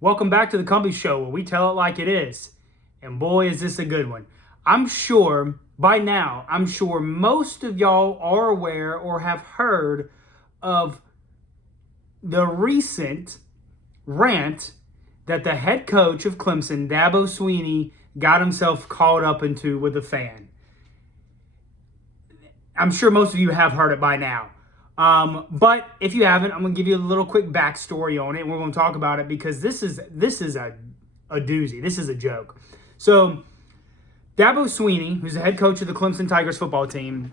Welcome back to the Cumbie Show, where we tell it like it is. And boy, is this a good one. I'm sure most of y'all are aware or have heard of the recent rant that the head coach of Clemson, Dabo Swinney, got himself caught up into with a fan. I'm sure most of you have heard it by now. But if you haven't, I'm going to give you a little quick backstory on it. And we're going to talk about it because this is a doozy. This is a joke. So Dabo Swinney, who's the head coach of the Clemson Tigers football team,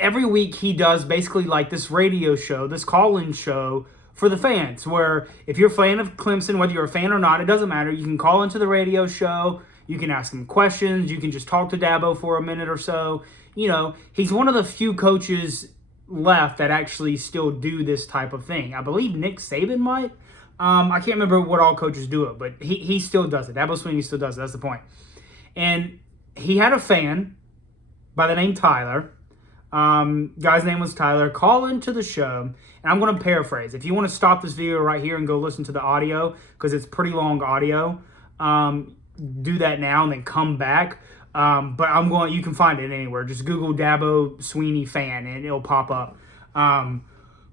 every week he does basically like this radio show, this call-in show for the fans, where if you're a fan of Clemson, whether you're a fan or not, it doesn't matter. You can call into the radio show. You can ask him questions. You can just talk to Dabo for a minute or so. You know, he's one of the few coaches left that actually still do this type of thing. I believe Nick Saban might. I can't remember what all coaches do it, but he still does it. Dabo Swinney still does it. That's the point. And he had a fan by the name Tyler. Guy's name was Tyler. Call into the show, and I'm going to paraphrase. If you want to stop this video right here and go listen to the audio, because it's pretty long audio, do that now and then come back. But you can find it anywhere. Just Google Dabo Swinney fan and it'll pop up. But I'm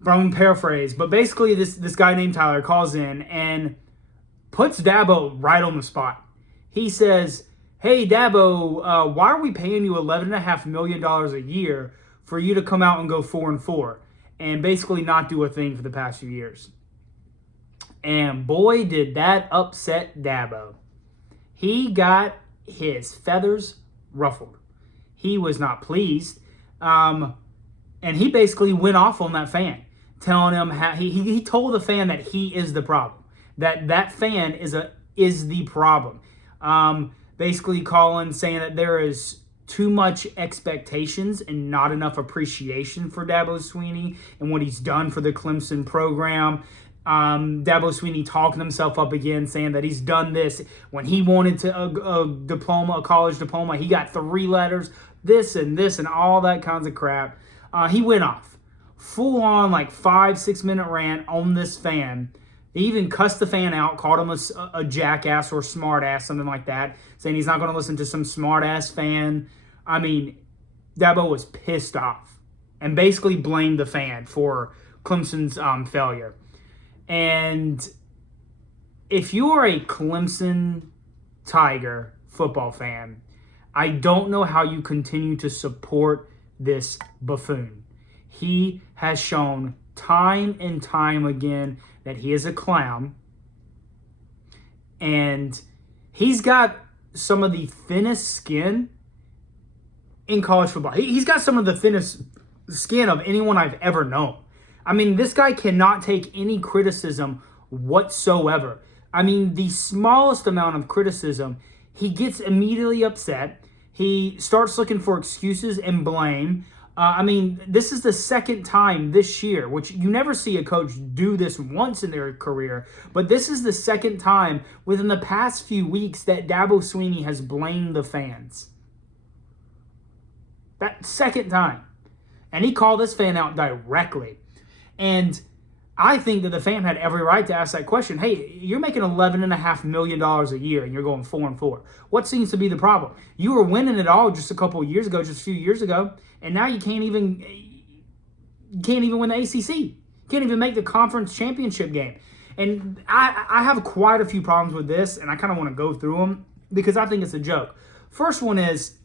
going to paraphrase. But basically this guy named Tyler calls in and puts Dabo right on the spot. He says, "Hey Dabo, why are we paying you $11.5 million a year for you to come out and go 4-4 and basically not do a thing for the past few years?" And boy, did that upset Dabo. He got his feathers ruffled. He was not pleased. And he basically went off on that fan, telling him how he told the fan that he is the problem. That fan is the problem. Basically saying that there is too much expectations and not enough appreciation for Dabo Swinney and what he's done for the Clemson program. Dabo Swinney talking himself up again, saying that he's done this when he wanted a college diploma. He got 3 letters, this and all that kinds of crap. He went off full on, like 5-6 minute rant on this fan. He even cussed the fan out, called him a jackass or smart ass, something like that, saying he's not going to listen to some smart ass fan. I mean, Dabo was pissed off and basically blamed the fan for Clemson's failure. And if you're a Clemson Tiger football fan, I don't know how you continue to support this buffoon. He has shown time and time again that he is a clown. And he's got some of the thinnest skin in college football. He's got some of the thinnest skin of anyone I've ever known. I mean, this guy cannot take any criticism whatsoever. I mean, the smallest amount of criticism, he gets immediately upset. He starts looking for excuses and blame. I mean, this is the second time this year, which you never see a coach do this once in their career, but this is the second time within the past few weeks that Dabo Swinney has blamed the fans. That second time. And he called this fan out directly. And I think that the fan had every right to ask that question. Hey, you're making $11.5 million a year and you're going 4-4. What seems to be the problem? You were winning it all just a few years ago, and now you can't even win the ACC. You can't even make the conference championship game. And I have quite a few problems with this, and I kind of want to go through them because I think it's a joke. First one is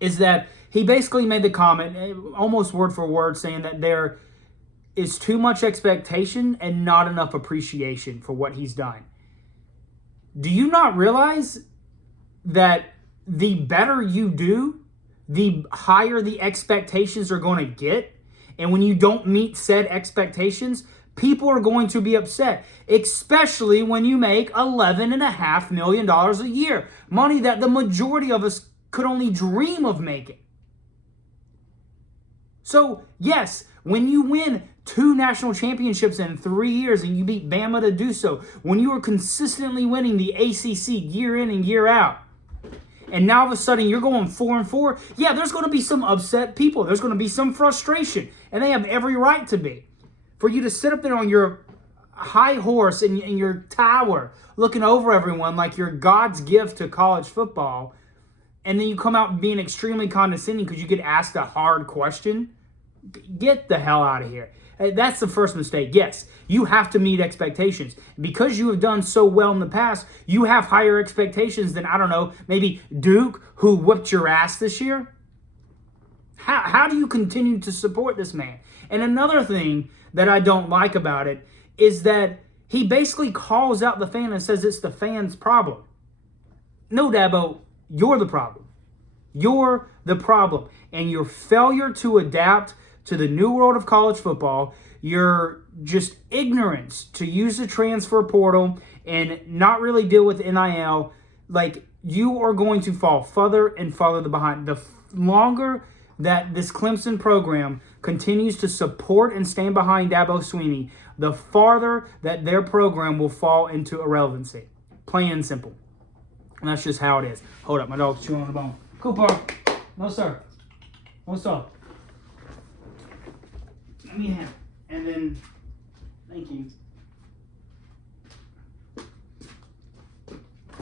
that he basically made the comment, almost word for word, saying that there is too much expectation and not enough appreciation for what he's done. Do you not realize that the better you do, the higher the expectations are going to get? And when you don't meet said expectations, people are going to be upset, especially when you make $11.5 million a year. Money that the majority of us could only dream of making. So, yes, when you win 2 national championships in 3 years and you beat Bama to do so, when you are consistently winning the ACC year in and year out, and now all of a sudden you're going 4-4, yeah, there's going to be some upset people. There's going to be some frustration, and they have every right to be. For you to sit up there on your high horse in your tower, looking over everyone like you're God's gift to college football, and then you come out being extremely condescending because you get asked a hard question. Get the hell out of here. That's the first mistake. Yes, you have to meet expectations. Because you have done so well in the past, you have higher expectations than, I don't know, maybe Duke, who whipped your ass this year. How do you continue to support this man? And another thing that I don't like about it is that he basically calls out the fan and says it's the fan's problem. No, Dabo, you're the problem. You're the problem. And your failure to adapt to the new world of college football, your just ignorance to use the transfer portal and not really deal with NIL, like, you are going to fall further and further behind. The longer that this Clemson program continues to support and stand behind Dabo Swinney, the farther that their program will fall into irrelevancy. Plain and simple. And that's just how it is. Hold up, my dog's chewing on the bone. Cooper. No, sir. No, sir. Let me have it. And then, thank you.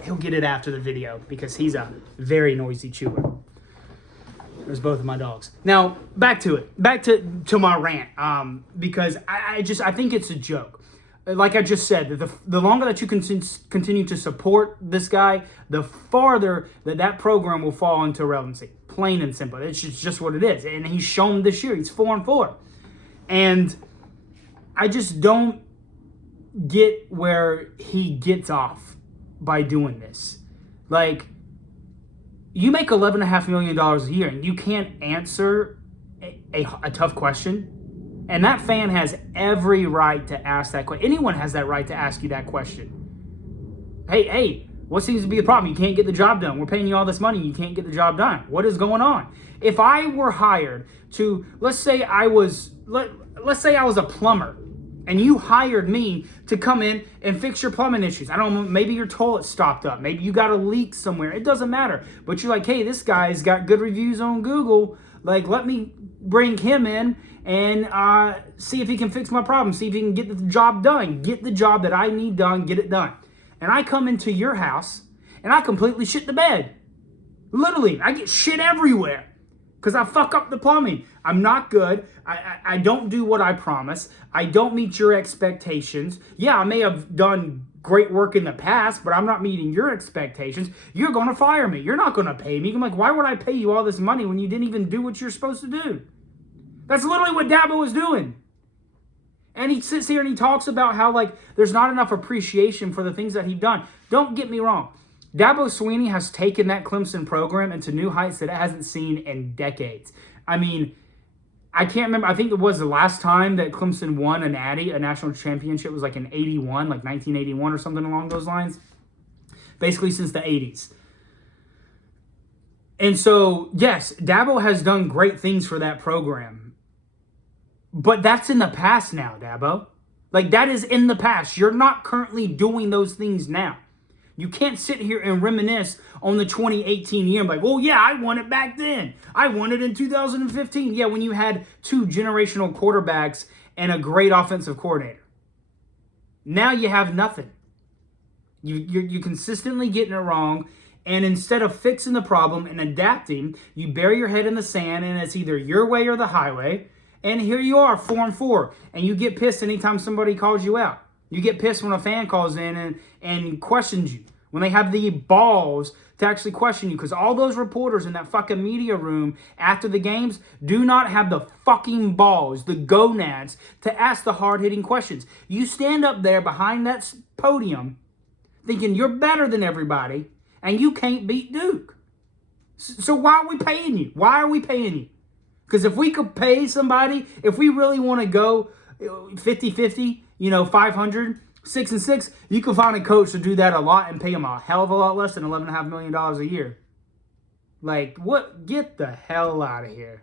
He'll get it after the video because he's a very noisy chewer. There's both of my dogs. Now, back to it. Back to my rant. Because I think it's a joke. Like I just said, the longer that you continue to support this guy, the farther that program will fall into irrelevancy. Plain and simple. It's just what it is. And he's shown this year. He's 4-4. And I just don't get where he gets off by doing this. Like, you make $11.5 million a year and you can't answer a tough question. And that fan has every right to ask that question. Anyone has that right to ask you that question. Hey, what seems to be the problem? You can't get the job done. We're paying you all this money. You can't get the job done. What is going on? If I were hired to, let's say I was a plumber, and you hired me to come in and fix your plumbing issues. I don't know, maybe your toilet stopped up. Maybe you got a leak somewhere. It doesn't matter. But you're like, hey, this guy's got good reviews on Google. Like, let me bring him in and see if he can fix my problem. See if he can get the job done. Get the job that I need done. Get it done. And I come into your house and I completely shit the bed. Literally, I get shit everywhere. Because I fuck up the plumbing. I'm not good. I don't do what I promise. I don't meet your expectations. Yeah, I may have done great work in the past, but I'm not meeting your expectations. You're going to fire me. You're not going to pay me. I'm like, why would I pay you all this money when you didn't even do what you're supposed to do? That's literally what Dabo was doing. And he sits here and he talks about how, like, there's not enough appreciation for the things that he's done. Don't get me wrong. Dabo Swinney has taken that Clemson program into new heights that it hasn't seen in decades. I mean, I can't remember. I think it was the last time that Clemson won a national championship was like in 81, like 1981 or something along those lines. Basically since the 80s. And so, yes, Dabo has done great things for that program. But that's in the past now, Dabo. Like, that is in the past. You're not currently doing those things now. You can't sit here and reminisce on the 2018 year and be like, oh, yeah, I won it back then. I won it in 2015. Yeah, when you had two generational quarterbacks and a great offensive coordinator. Now you have nothing. You're consistently getting it wrong. And instead of fixing the problem and adapting, you bury your head in the sand and it's either your way or the highway. And here you are, 4-4. And you get pissed anytime somebody calls you out. You get pissed when a fan calls in and questions you. When they have the balls to actually question you. Because all those reporters in that fucking media room after the games do not have the fucking balls, the gonads, to ask the hard-hitting questions. You stand up there behind that podium thinking you're better than everybody and you can't beat Duke. So why are we paying you? Why are we paying you? Because if we could pay somebody, if we really want to go 50-50, 500, 6-6, you can find a coach to do that a lot and pay him a hell of a lot less than $11.5 million a year. Like, what? Get the hell out of here.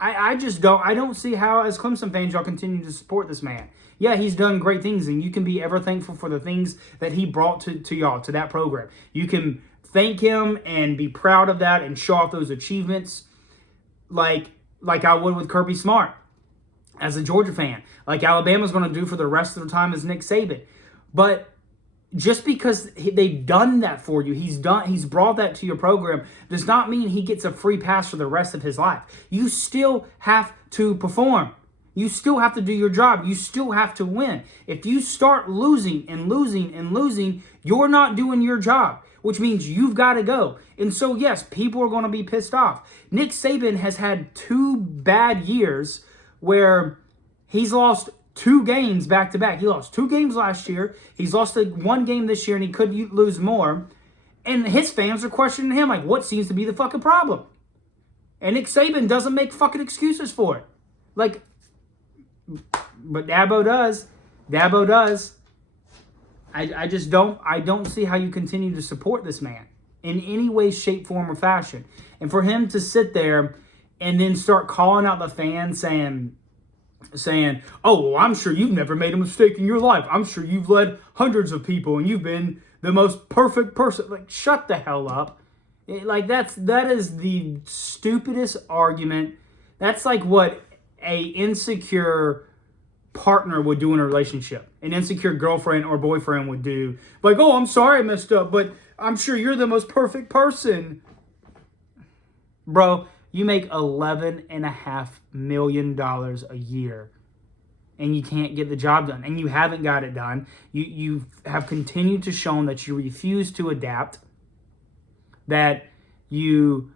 I don't see how, as Clemson fans, y'all continue to support this man. Yeah, he's done great things, and you can be ever thankful for the things that he brought to y'all, to that program. You can thank him and be proud of that and show off those achievements like I would with Kirby Smart. as a Georgia fan, like Alabama's going to do for the rest of the time as Nick Saban. But just because they've done that for you, he's brought that to your program, does not mean he gets a free pass for the rest of his life. You still have to perform. You still have to do your job. You still have to win. If you start losing and losing and losing, you're not doing your job, which means you've got to go. And so, yes, people are going to be pissed off. Nick Saban has had 2 bad years where he's lost 2 games back-to-back. He lost 2 games last year. He's lost 1 game this year, and he could lose more. And his fans are questioning him, like, what seems to be the fucking problem? And Nick Saban doesn't make fucking excuses for it. Like, but Dabo does. Dabo does. I just don't see how you continue to support this man in any way, shape, form, or fashion. And for him to sit there and then start calling out the fans saying, oh, well, I'm sure you've never made a mistake in your life. I'm sure you've led hundreds of people and you've been the most perfect person. Like, shut the hell up. That is the stupidest argument. That's like what a insecure partner would do in a relationship. An insecure girlfriend or boyfriend would do. Like, oh, I'm sorry I messed up, but I'm sure you're the most perfect person. Bro, you make $11.5 million a year and you can't get the job done. And you haven't got it done. You have continued to show that you refuse to adapt, that you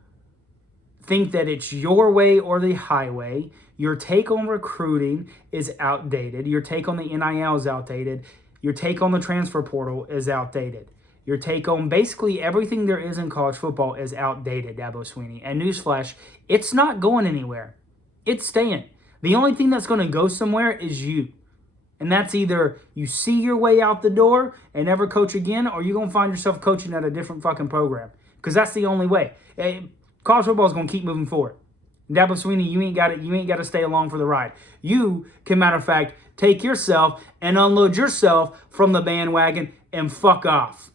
think that it's your way or the highway. Your take on recruiting is outdated. Your take on the NIL is outdated. Your take on the transfer portal is outdated. Your take on basically everything there is in college football is outdated, Dabo Swinney. And newsflash, it's not going anywhere. It's staying. The only thing that's going to go somewhere is you. And that's either you see your way out the door and never coach again, or you're going to find yourself coaching at a different fucking program. Because that's the only way. College football is going to keep moving forward. Dabo Swinney, you ain't got to stay along for the ride. You can, matter of fact, take yourself and unload yourself from the bandwagon and fuck off.